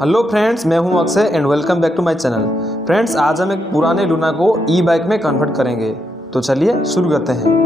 Hello friends, मैं हूं Akshay and welcome back to my channel. Friends, आज हम एक पुराने लूना को ई बाइक में कन्वर्ट करेंगे। तो चलिए शुरू करते हैं।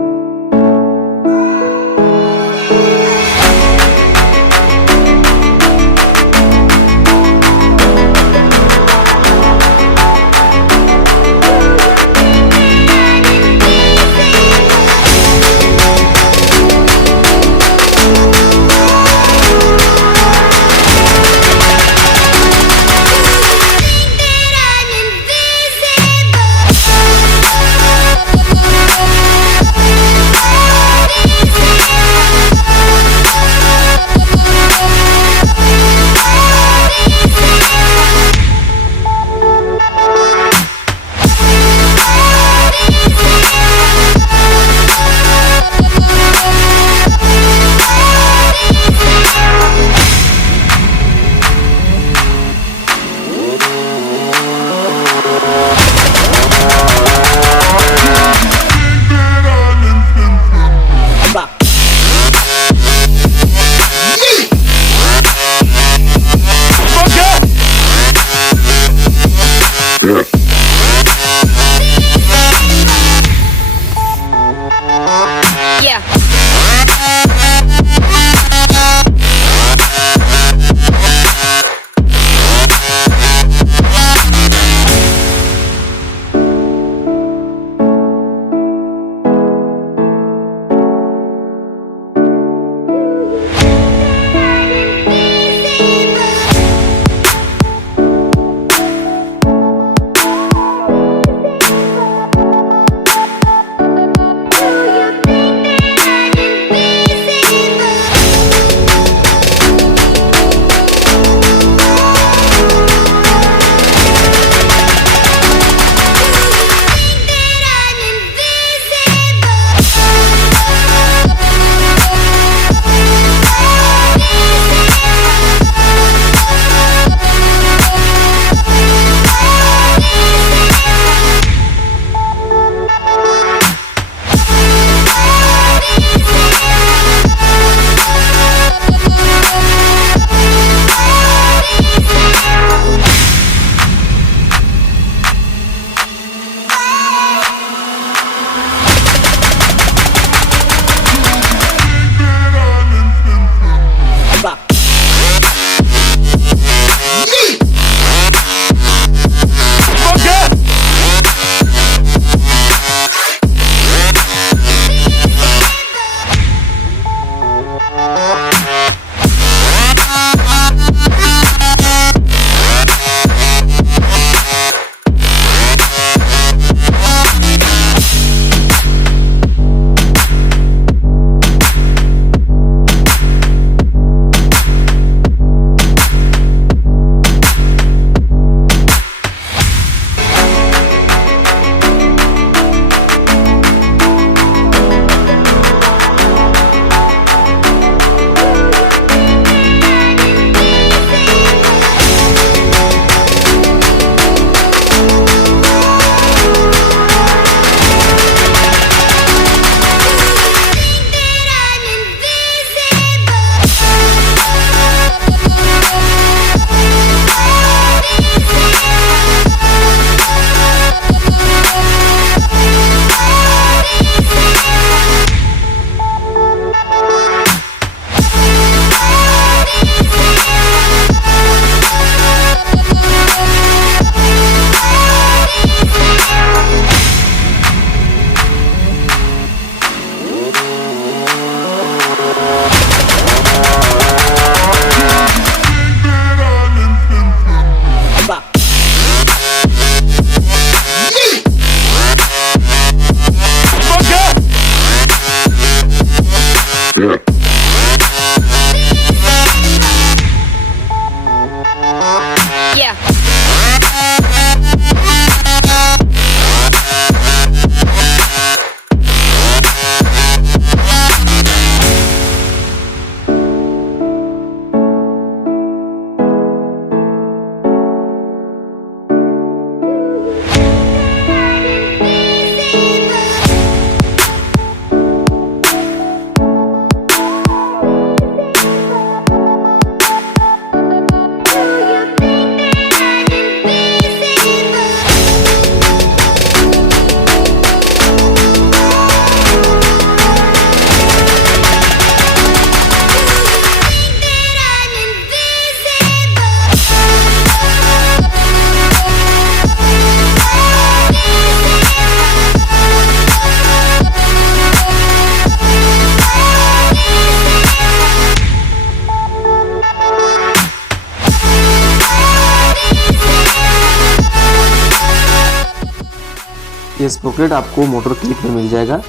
ये स्प्रोकेट आपको मोटर किट में मिल जाएगा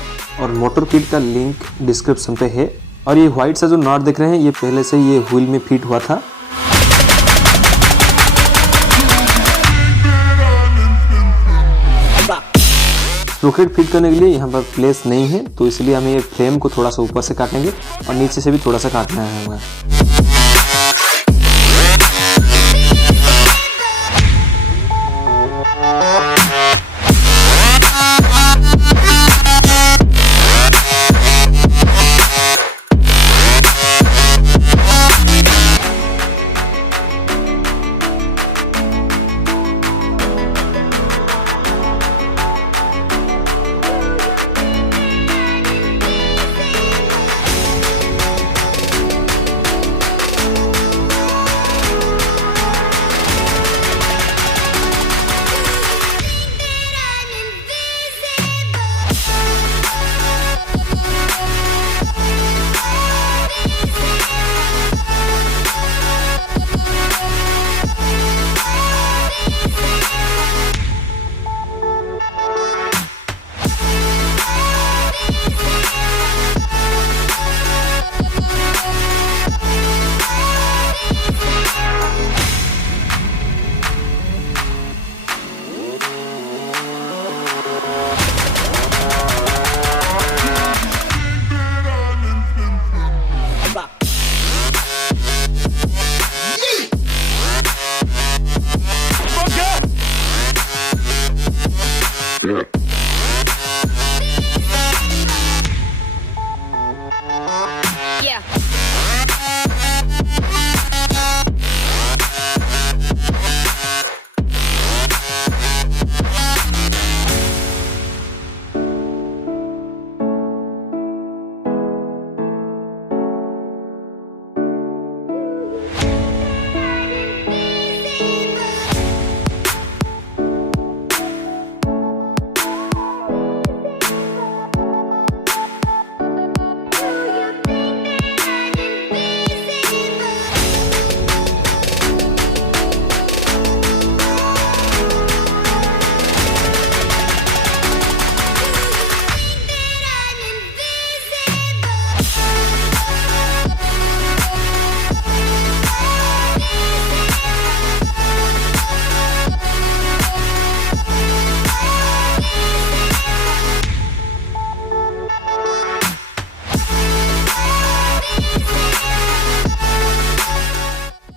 और मोटर किट का लिंक डिस्क्रिप्शन पे है। और ये व्हाइट सा जो नॉट देख रहे हैं ये पहले से ये व्हील में फिट हुआ था। स्प्रोकेट फिट करने के लिए यहाँ पर प्लेस नहीं है, तो इसलिए हमें ये फ्रेम को थोड़ा सा ऊपर से काटेंगे और नीचे से भी थोड़ा सा काटना है हमें।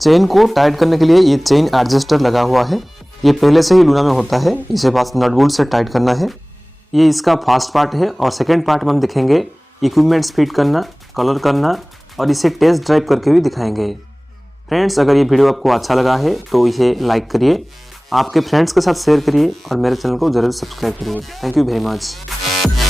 चेन को टाइट करने के लिए ये चेन एडजस्टर लगा हुआ है। ये पहले से ही लूना में होता है, इसे बस नट बोल्ट से टाइट करना है। ये इसका फर्स्ट पार्ट है और सेकंड पार्ट में हम दिखेंगे इक्विपमेंट्स फिट करना, कलर करना और इसे टेस्ट ड्राइव करके भी दिखाएंगे। फ्रेंड्स, अगर ये वीडियो आपको अच्छा लगा है तो इसे लाइक करिए, आपके फ्रेंड्स के साथ शेयर करिए और मेरे चैनल को ज़रूर सब्सक्राइब करिए। Thank you very much.